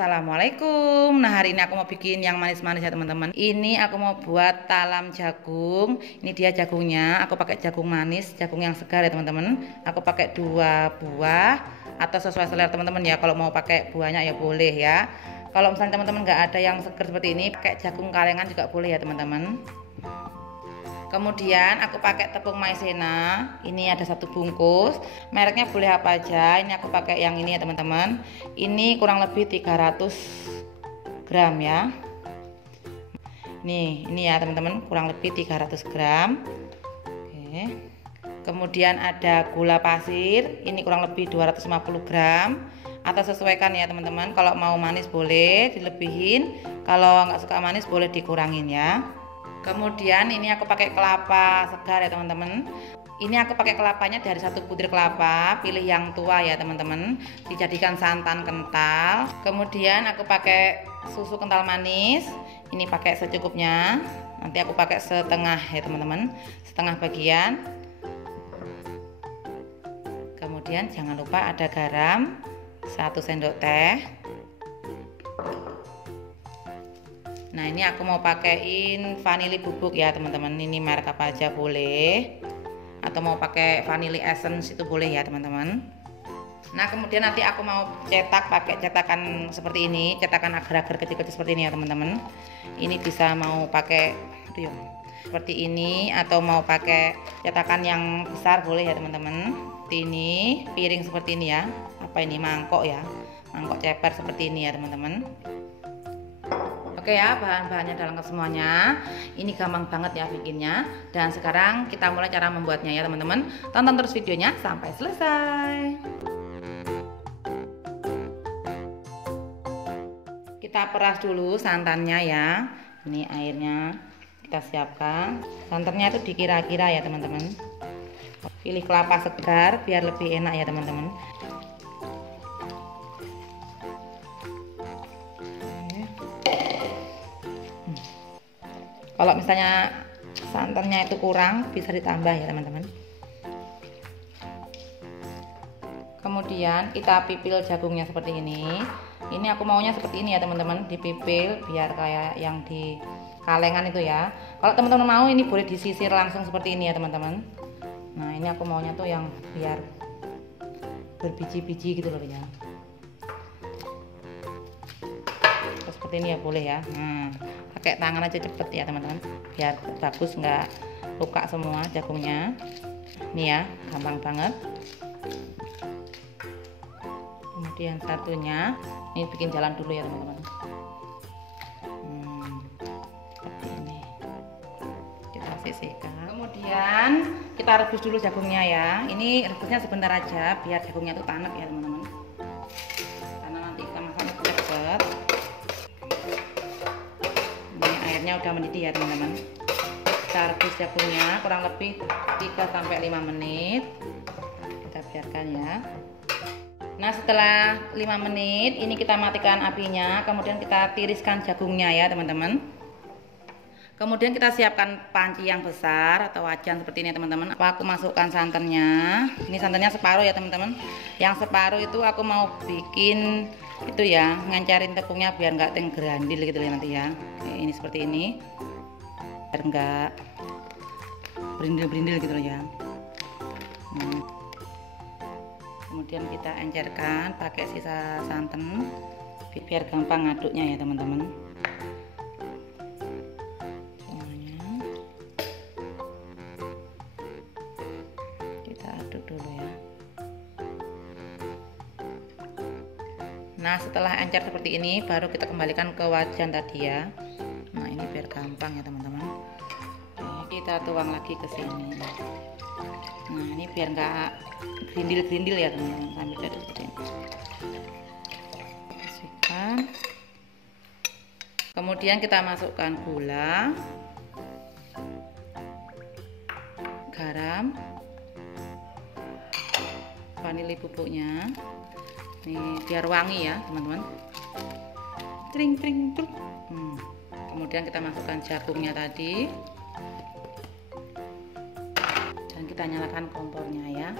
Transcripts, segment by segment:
Assalamualaikum. Nah, hari ini aku mau bikin yang manis-manis ya teman-teman. Ini aku mau buat talam jagung. Ini dia jagungnya. Aku pakai jagung manis, jagung yang segar ya teman-teman. Aku pakai 2 buah atau sesuai selera teman-teman ya. Kalau mau pakai buahnya ya boleh ya. Kalau misalnya teman-teman nggak ada yang segar seperti ini, pakai jagung kalengan juga boleh ya teman-teman. Kemudian aku pakai tepung maizena. Ini ada 1 bungkus. Mereknya boleh apa aja. Ini aku pakai yang ini ya teman-teman. Ini kurang lebih 300 gram ya. Nih, ini ya teman-teman, kurang lebih 300 gram. Oke. Kemudian ada gula pasir. Ini kurang lebih 250 gram. Atau sesuaikan ya teman-teman. Kalau mau manis boleh dilebihin. Kalau nggak suka manis boleh dikurangin ya. Kemudian ini aku pakai kelapa segar ya teman-teman. Ini aku pakai kelapanya dari 1 butir kelapa, pilih yang tua ya teman-teman. Dijadikan santan kental. Kemudian aku pakai susu kental manis. Ini pakai secukupnya. Nanti aku pakai setengah ya teman-teman, setengah bagian. Kemudian jangan lupa ada garam 1 sendok teh. Nah, ini aku mau pakein vanili bubuk ya teman-teman. Ini merek apa aja boleh. Atau mau pakai vanili essence itu boleh ya teman-teman. Nah, kemudian nanti aku mau cetak pakai cetakan seperti ini, cetakan agar-agar kecil-kecil seperti ini ya teman-teman. Ini bisa mau pakai seperti ini atau mau pakai cetakan yang besar boleh ya teman-teman. Ini piring seperti ini ya. Apa ini, mangkok ya? Mangkok ceper seperti ini ya teman-teman. Oke ya, bahan-bahannya udah lengkap semuanya. Ini gampang banget ya bikinnya. Dan sekarang kita mulai cara membuatnya ya teman-teman. Tonton terus videonya sampai selesai. Kita peras dulu santannya ya. Ini airnya kita siapkan. Santannya itu dikira-kira ya teman-teman. Pilih kelapa segar biar lebih enak ya teman-teman. Kalau misalnya santannya itu kurang bisa ditambah ya teman-teman. Kemudian kita pipil jagungnya seperti ini. Ini aku maunya seperti ini ya teman-teman, dipipil biar kayak yang di kalengan itu ya. Kalau teman-teman mau ini boleh disisir langsung seperti ini ya teman-teman. Nah, ini aku maunya tuh yang biar berbiji-biji gitu loh ya. Seperti ini ya boleh ya. Nah, pakai tangan aja cepet ya teman-teman, biar bagus, nggak luka semua jagungnya. Ini ya, gampang banget. Kemudian satunya ini bikin jalan dulu ya teman-teman. Seperti ini kita sisihkan. Kemudian kita rebus dulu jagungnya ya. Ini rebusnya sebentar aja biar jagungnya itu tanek ya teman-teman, karena nanti kita masaknya cepet. Udah mendidih ya teman-teman. Kita rebus jagungnya kurang lebih 3-5 menit. Kita biarkan ya. Nah, setelah 5 menit ini kita matikan apinya, kemudian kita tiriskan jagungnya ya teman-teman. Kemudian kita siapkan panci yang besar atau wajan seperti ini teman-teman. Aku masukkan santannya. Ini santannya separuh ya teman-teman. Yang separuh itu aku mau bikin itu ya, ngencerin tepungnya biar nggak tenggerandil gitu ya nanti ya. Ini seperti ini biar nggak berindil-berindil gitu loh ya. Kemudian kita encerkan pakai sisa santan biar gampang ngaduknya ya teman-teman. Semuanya kita aduk dulu ya. Nah, setelah encer seperti ini baru kita kembalikan ke wajan tadi ya. Nah, ini biar gampang ya teman-teman. Kita tuang lagi ke sini. Nah, ini biar nggak grindil-grindil ya teman-teman, sambil aduk seperti ini. Masukkan. Kemudian kita masukkan gula, garam, vanili bubuknya. Nih biar wangi ya teman-teman. Tring tring tring. Kemudian kita masukkan jagungnya tadi. Dan kita nyalakan kompornya ya.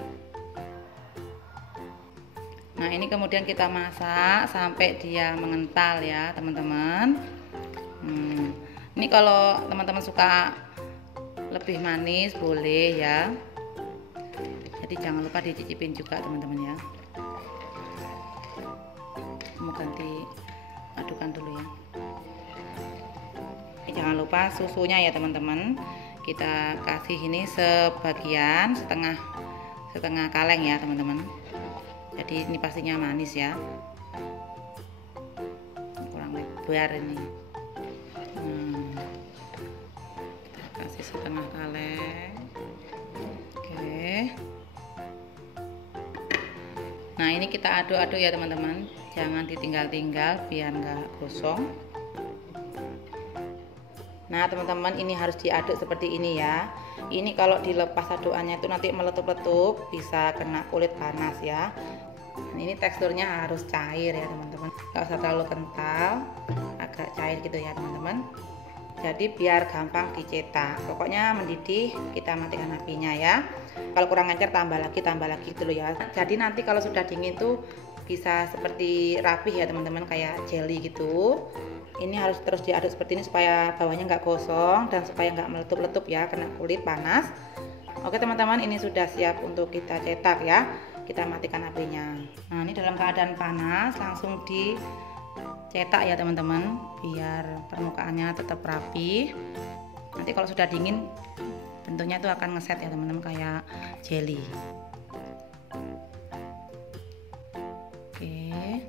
Nah, ini kemudian kita masak sampai dia mengental ya teman-teman. Ini kalau teman-teman suka lebih manis boleh ya, jadi jangan lupa dicicipin juga teman-teman ya. Mau ganti adukan dulu ya. Jangan lupa susunya ya teman-teman, kita kasih ini sebagian setengah kaleng ya teman-teman. Jadi ini pastinya manis ya, kurang lebar ini. Kita kasih setengah kaleng. Oke. Nah, ini kita aduk-aduk ya teman-teman, jangan ditinggal-tinggal biar nggak gosong. Nah teman-teman, ini harus diaduk seperti ini ya. Ini kalau dilepas adukannya itu nanti meletup-letup, bisa kena kulit panas ya. Ini teksturnya harus cair ya teman-teman, nggak usah terlalu kental, agak cair gitu ya teman-teman. Jadi biar gampang dicetak. Pokoknya mendidih, kita matikan apinya ya. Kalau kurang lancar tambah lagi dulu ya. Jadi nanti kalau sudah dingin tuh bisa seperti rapih ya teman-teman, kayak jelly gitu. Ini harus terus diaduk seperti ini supaya bawahnya nggak gosong dan supaya nggak meletup-letup ya, kena kulit panas. Oke teman-teman, ini sudah siap untuk kita cetak ya. Kita matikan apinya. Nah, ini dalam keadaan panas langsung dicetak ya teman-teman, biar permukaannya tetap rapi. Nanti kalau sudah dingin bentuknya itu akan ngeset ya teman-teman, kayak jelly. Oke,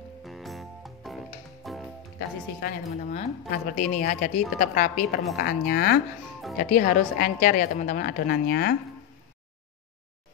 kita sisihkan ya teman-teman. Nah seperti ini ya, jadi tetap rapi permukaannya, jadi harus encer ya teman-teman adonannya.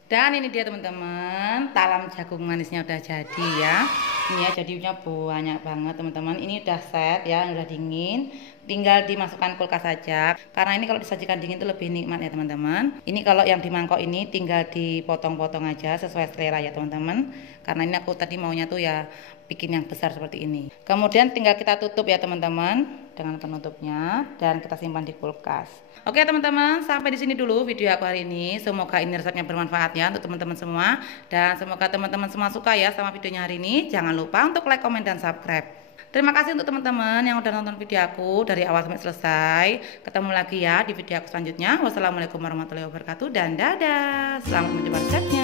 Dan ini dia teman-teman, talam jagung manisnya udah jadi ya. Ini ya jadinya banyak banget teman-teman. Ini udah set ya, udah dingin, tinggal dimasukkan kulkas saja. Karena ini kalau disajikan dingin itu lebih nikmat ya teman-teman. Ini kalau yang di mangkok ini tinggal dipotong-potong aja sesuai selera ya teman-teman. Karena ini aku tadi maunya tuh ya bikin yang besar seperti ini. Kemudian tinggal kita tutup ya teman-teman dengan penutupnya, dan kita simpan di kulkas. Oke teman-teman, sampai di sini dulu video aku hari ini. Semoga ini resepnya bermanfaat ya untuk teman-teman semua, dan semoga teman-teman semua suka ya sama videonya hari ini. Jangan lupa untuk like, komen, dan subscribe. Terima kasih untuk teman-teman yang udah nonton video aku dari awal sampai selesai. Ketemu lagi ya di video aku selanjutnya. Wassalamualaikum warahmatullahi wabarakatuh, dan dadah. Selamat mencoba resepnya.